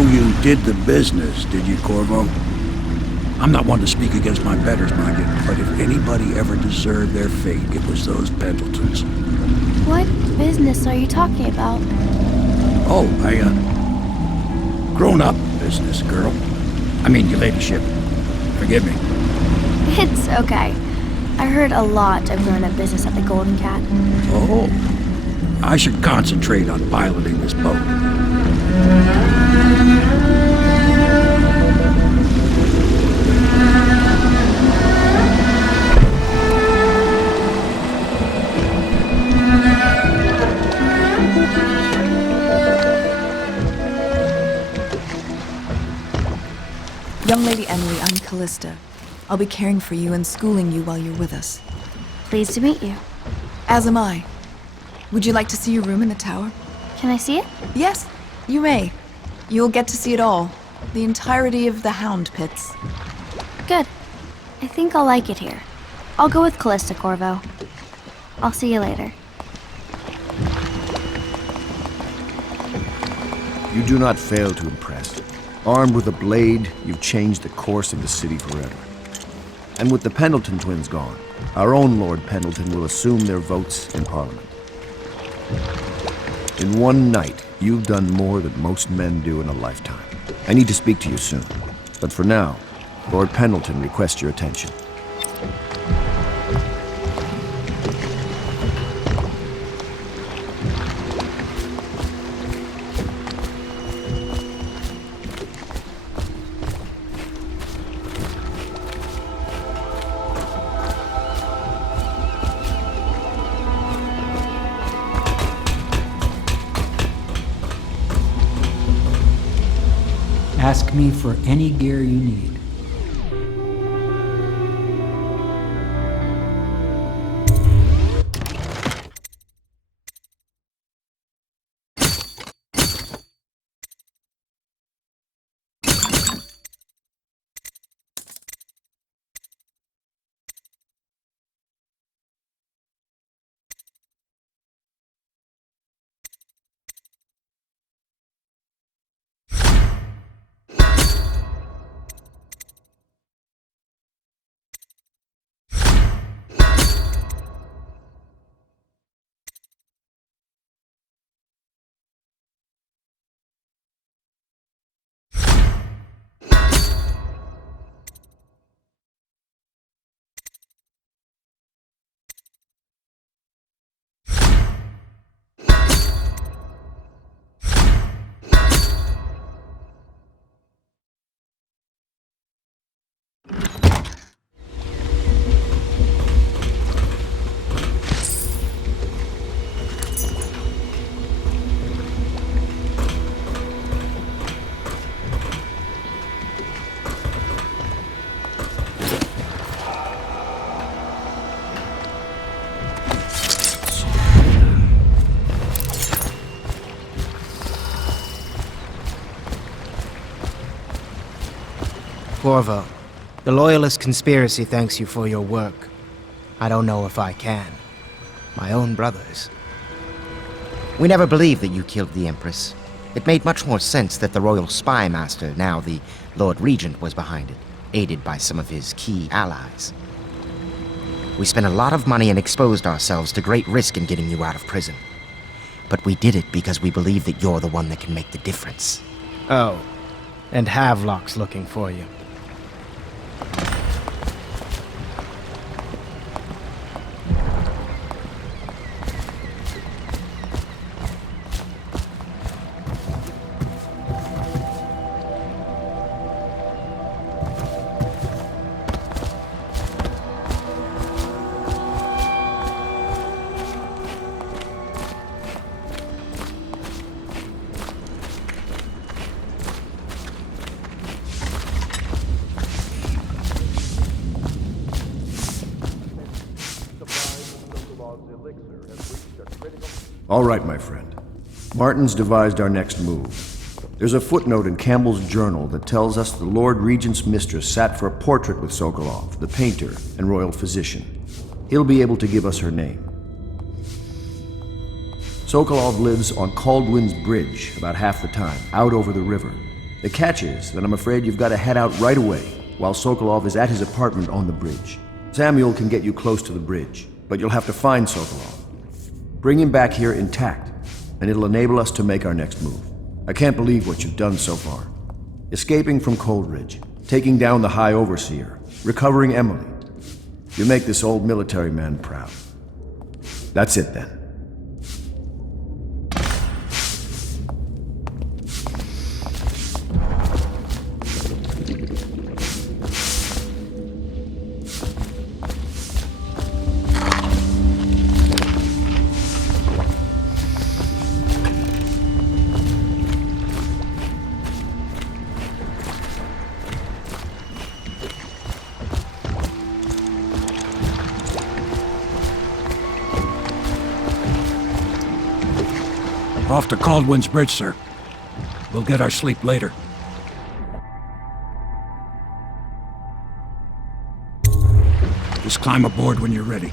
So you did the business, did you, Corvo? I'm not one to speak against my betters, mind you, but if anybody ever deserved their fate, it was those Pendletons. What business are you talking about? Oh, grown-up business, girl. I mean, your ladyship. Forgive me. It's okay. I heard a lot of grown-up business at the Golden Cat. Oh, I should concentrate on piloting this boat. Young Lady Emily, I'm Callista. I'll be caring for you and schooling you while you're with us. Pleased to meet you. As am I. Would you like to see your room in the tower? Can I see it? Yes, you may. You'll get to see it all. The entirety of the Hound Pits. Good. I think I'll like it here. I'll go with Callista, Corvo. I'll see you later. You do not fail to impress. Armed with a blade, you've changed the course of the city forever. And with the Pendleton twins gone, our own Lord Pendleton will assume their votes in Parliament. In one night, you've done more than most men do in a lifetime. I need to speak to you soon. But for now, Lord Pendleton requests your attention. Ask me for any gear you need. Corvo, the Loyalist conspiracy thanks you for your work. I don't know if I can. My own brothers. We never believed that you killed the Empress. It made much more sense that the Royal Spy Master, now the Lord Regent, was behind it, aided by some of his key allies. We spent a lot of money and exposed ourselves to great risk in getting you out of prison. But we did it because we believe that you're the one that can make the difference. Oh, and Havelock's looking for you. All right, my friend. Martin's devised our next move. There's a footnote in Campbell's journal that tells us the Lord Regent's mistress sat for a portrait with Sokolov, the painter and royal physician. He'll be able to give us her name. Sokolov lives on Caldwin's Bridge about half the time, out over the river. The catch is that I'm afraid you've got to head out right away, while Sokolov is at his apartment on the bridge. Samuel can get you close to the bridge, but you'll have to find Sokolov. Bring him back here intact, and it'll enable us to make our next move. I can't believe what you've done so far. Escaping from Coldridge, taking down the High Overseer, recovering Emily. You make this old military man proud. That's it then. Off to Caldwin's Bridge, sir. We'll get our sleep later. Just climb aboard when you're ready.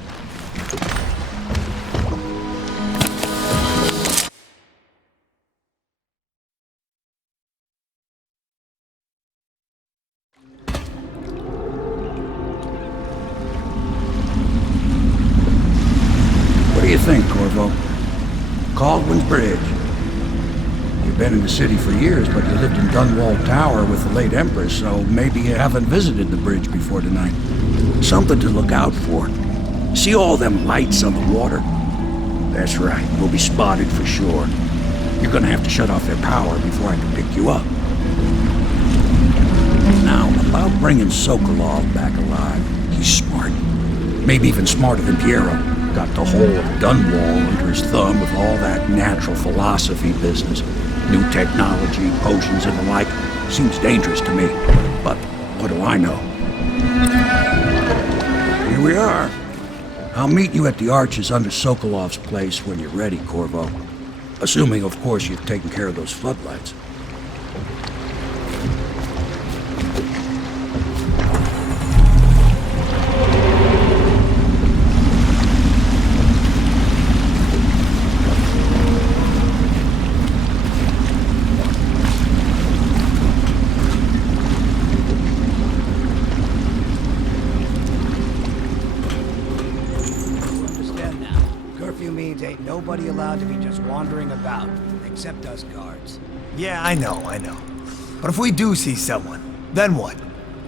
What do you think, Corvo? Caldwin's Bridge. You've been in the city for years, but you lived in Dunwall Tower with the late Empress, so maybe you haven't visited the bridge before tonight. Something to look out for. See all them lights on the water? That's right, we'll be spotted for sure. You're gonna have to shut off their power before I can pick you up. Now, about bringing Sokolov back alive, he's smart. Maybe even smarter than Piero. Got the whole of Dunwall under his thumb with all that natural philosophy business. New technology, potions and the like. Seems dangerous to me. But what do I know? Here we are. I'll meet you at the arches under Sokolov's place when you're ready, Corvo. Assuming, of course, you've taken care of those floodlights. Nobody allowed to be just wandering about, except us guards. Yeah, I know. But if we do see someone, then what?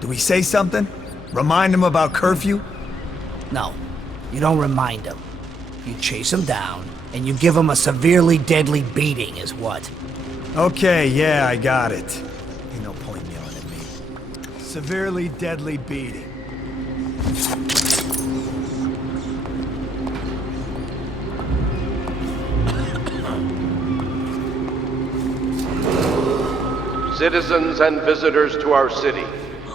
Do we say something? Remind them about curfew? No, you don't remind them. You chase them down, and you give them a severely deadly beating is what? Okay, yeah, I got it. Ain't no point yelling at me. Severely deadly beating. Citizens and visitors to our city,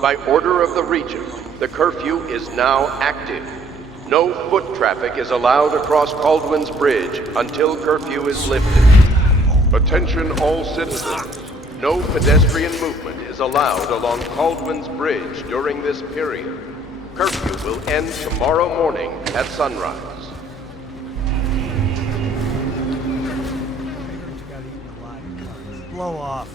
by order of the Regent, the curfew is now active. No foot traffic is allowed across Caldwin's Bridge until curfew is lifted. Attention all citizens. No pedestrian movement is allowed along Caldwin's Bridge during this period. Curfew will end tomorrow morning at sunrise. Blow off.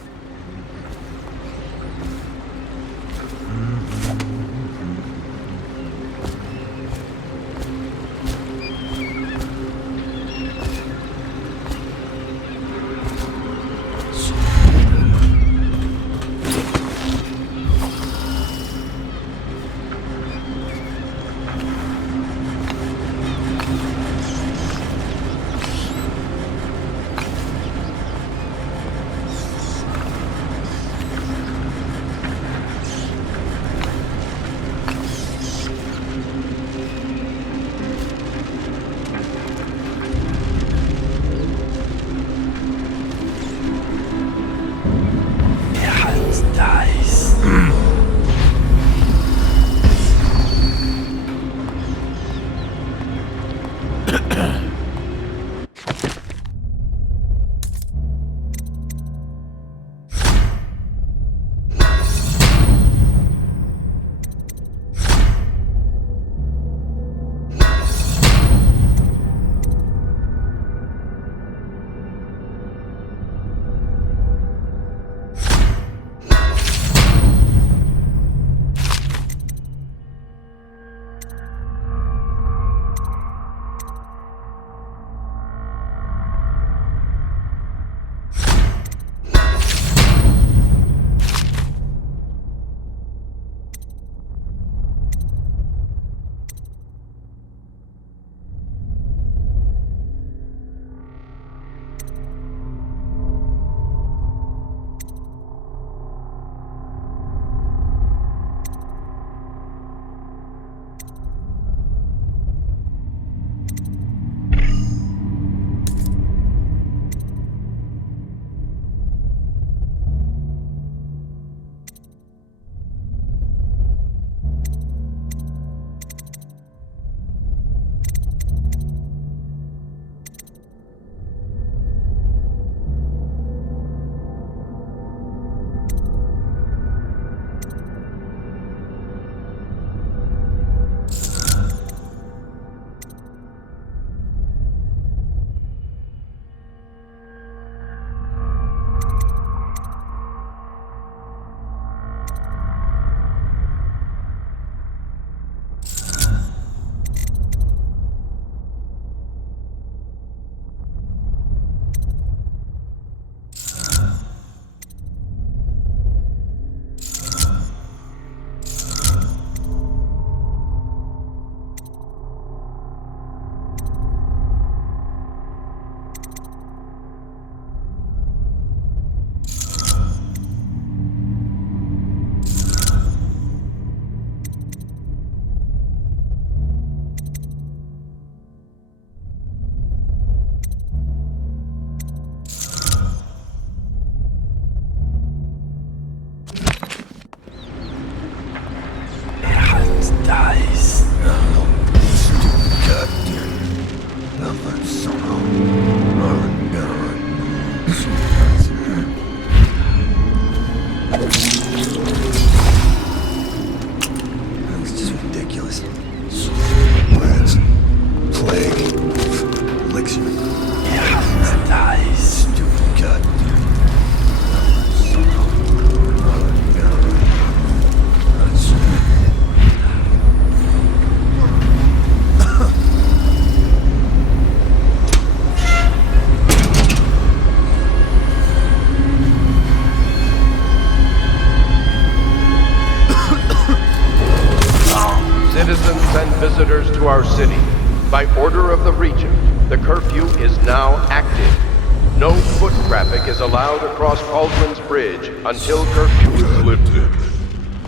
By order of the Regent, the curfew is now active. No foot traffic is allowed across Caldwell's Bridge until curfew is lifted.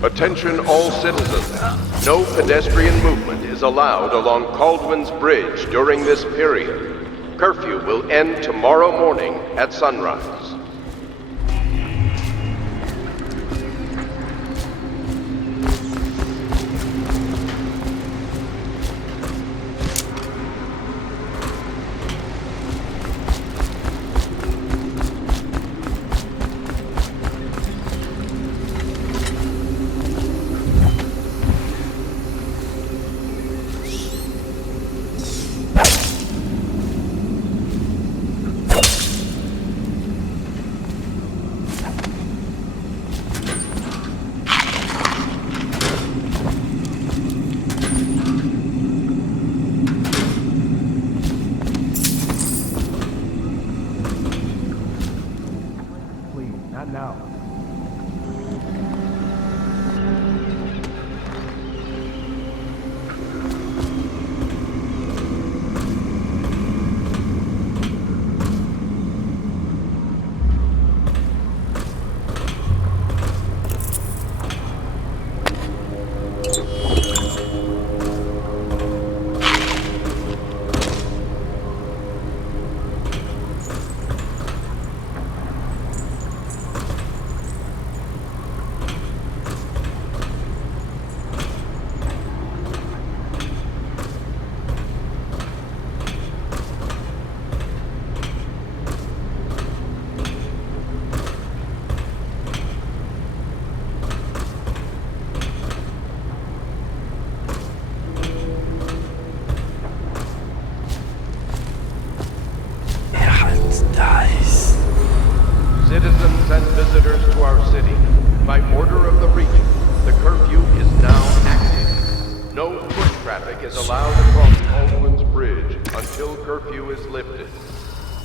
Attention all citizens. No pedestrian movement is allowed along Caldwell's Bridge during this period. Curfew will end tomorrow morning at sunrise. Citizens and visitors to our city, by order of the Regent, the curfew is now active. No foot traffic is allowed across Caldwell's Bridge until curfew is lifted.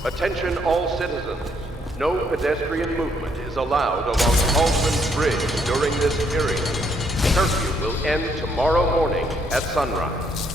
Attention all citizens. No pedestrian movement is allowed along Caldwell's Bridge during this period. Curfew will end tomorrow morning at sunrise.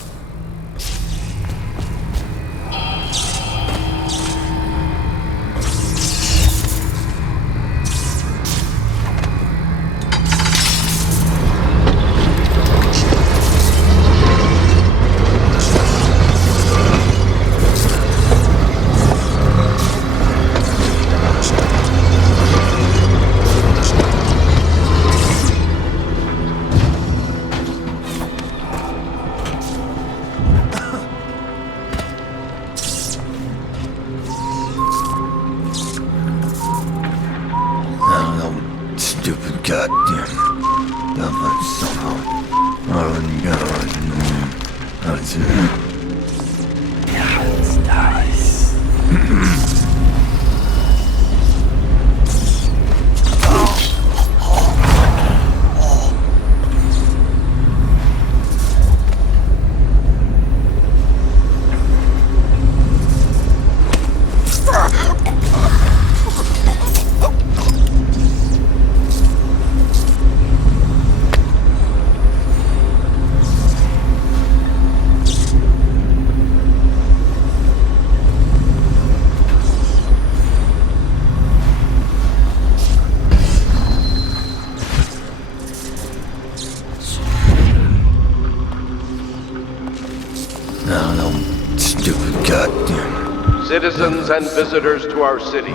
Citizens and visitors to our city,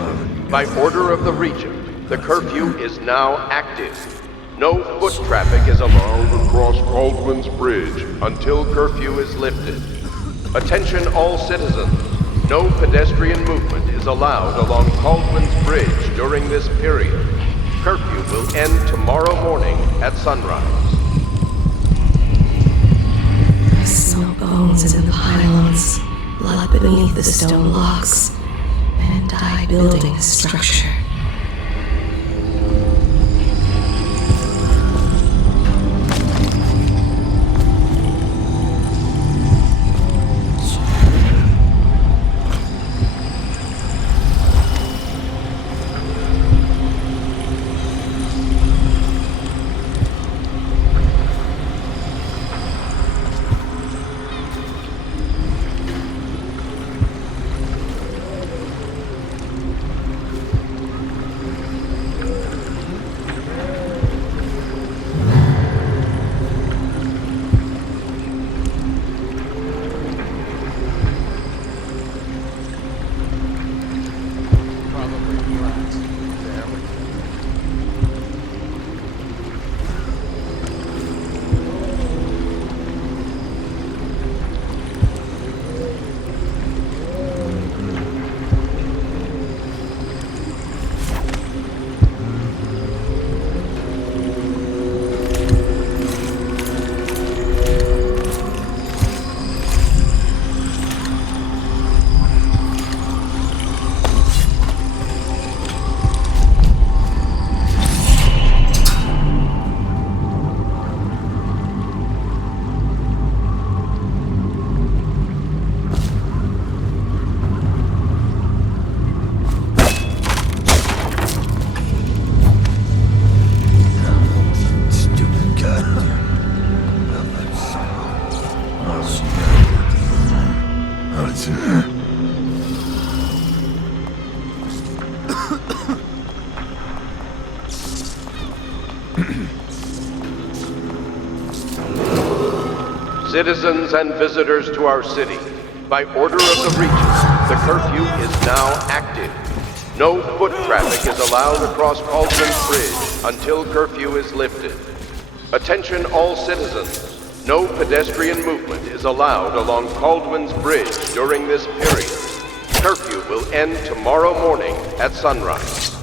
by order of the Regent, the curfew is now active. No foot traffic is allowed across Caldwell's Bridge until curfew is lifted. Attention all citizens. No pedestrian movement is allowed along Caldwell's Bridge during this period. Curfew will end tomorrow morning at sunrise. I smell bones in the pylons, blood beneath the stone blocks, and I building a structure. Citizens and visitors to our city, by order of the Regent, the curfew is now active. No foot traffic is allowed across Cauldron's Bridge until curfew is lifted. Attention all citizens, no pedestrian movement is allowed along Cauldron's Bridge during this period. Curfew will end tomorrow morning at sunrise.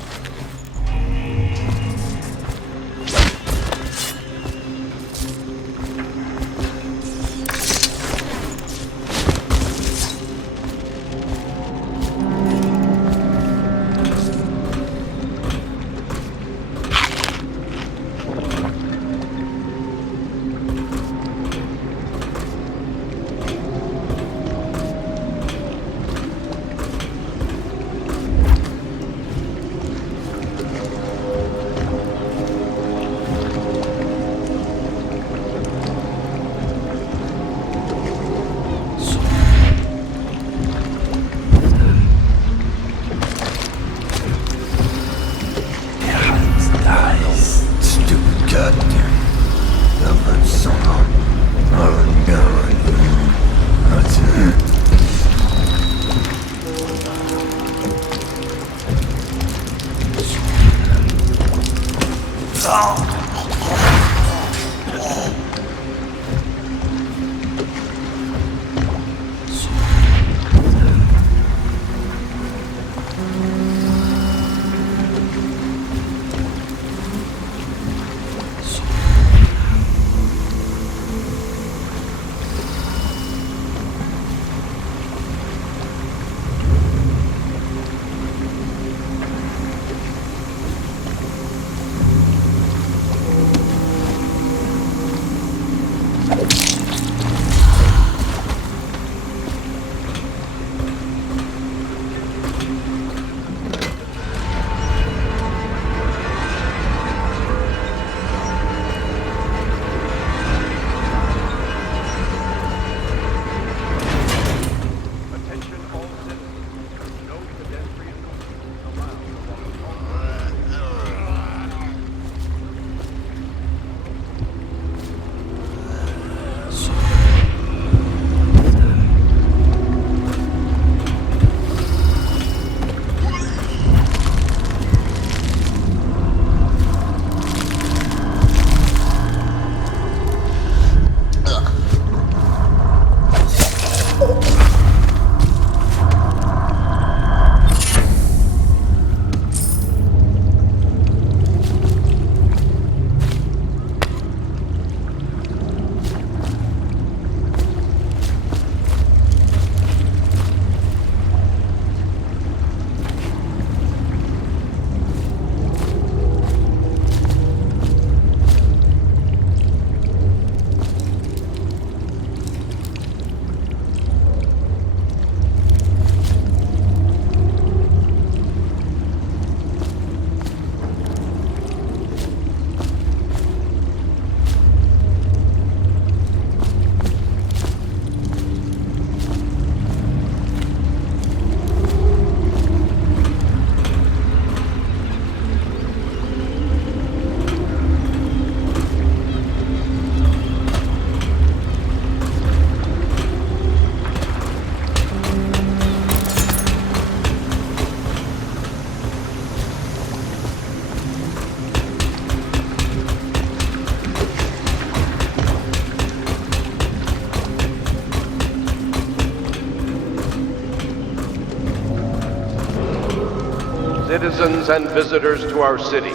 Citizens and visitors to our city,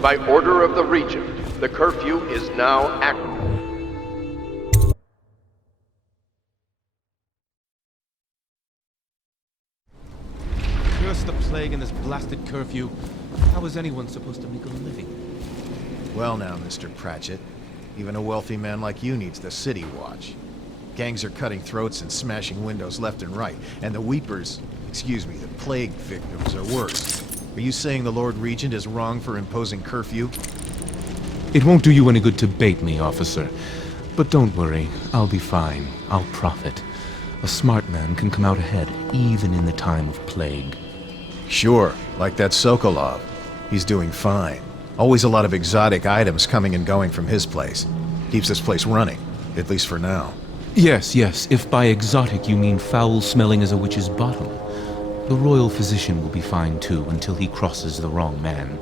by order of the Regent, the curfew is now active. Curse the plague and this blasted curfew. How is anyone supposed to make a living? Well now, Mr. Pratchett, even a wealthy man like you needs the city watch. Gangs are cutting throats and smashing windows left and right, and the weepers, excuse me, the plague victims are worse. Are you saying the Lord Regent is wrong for imposing curfew? It won't do you any good to bait me, officer. But don't worry, I'll be fine. I'll profit. A smart man can come out ahead, even in the time of plague. Sure, like that Sokolov. He's doing fine. Always a lot of exotic items coming and going from his place. Keeps this place running, at least for now. Yes, if by exotic you mean foul-smelling as a witch's bottom. The royal physician will be fine too, until he crosses the wrong man.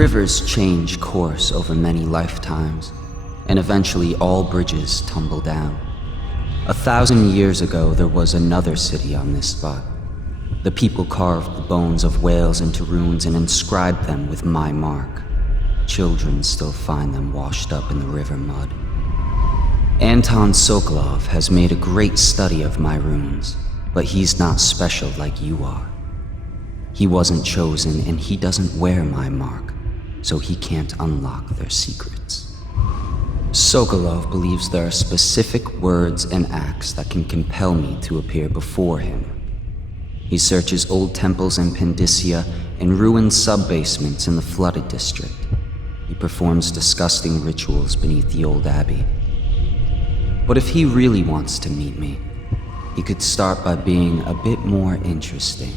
Rivers change course over many lifetimes, and eventually all bridges tumble down. 1,000 years ago, there was another city on this spot. The people carved the bones of whales into runes and inscribed them with my mark. Children still find them washed up in the river mud. Anton Sokolov has made a great study of my runes, but he's not special like you are. He wasn't chosen, and he doesn't wear my mark, so he can't unlock their secrets. Sokolov believes there are specific words and acts that can compel me to appear before him. He searches old temples in Pendicia and ruined sub-basements in the flooded district. He performs disgusting rituals beneath the old abbey. But if he really wants to meet me, he could start by being a bit more interesting.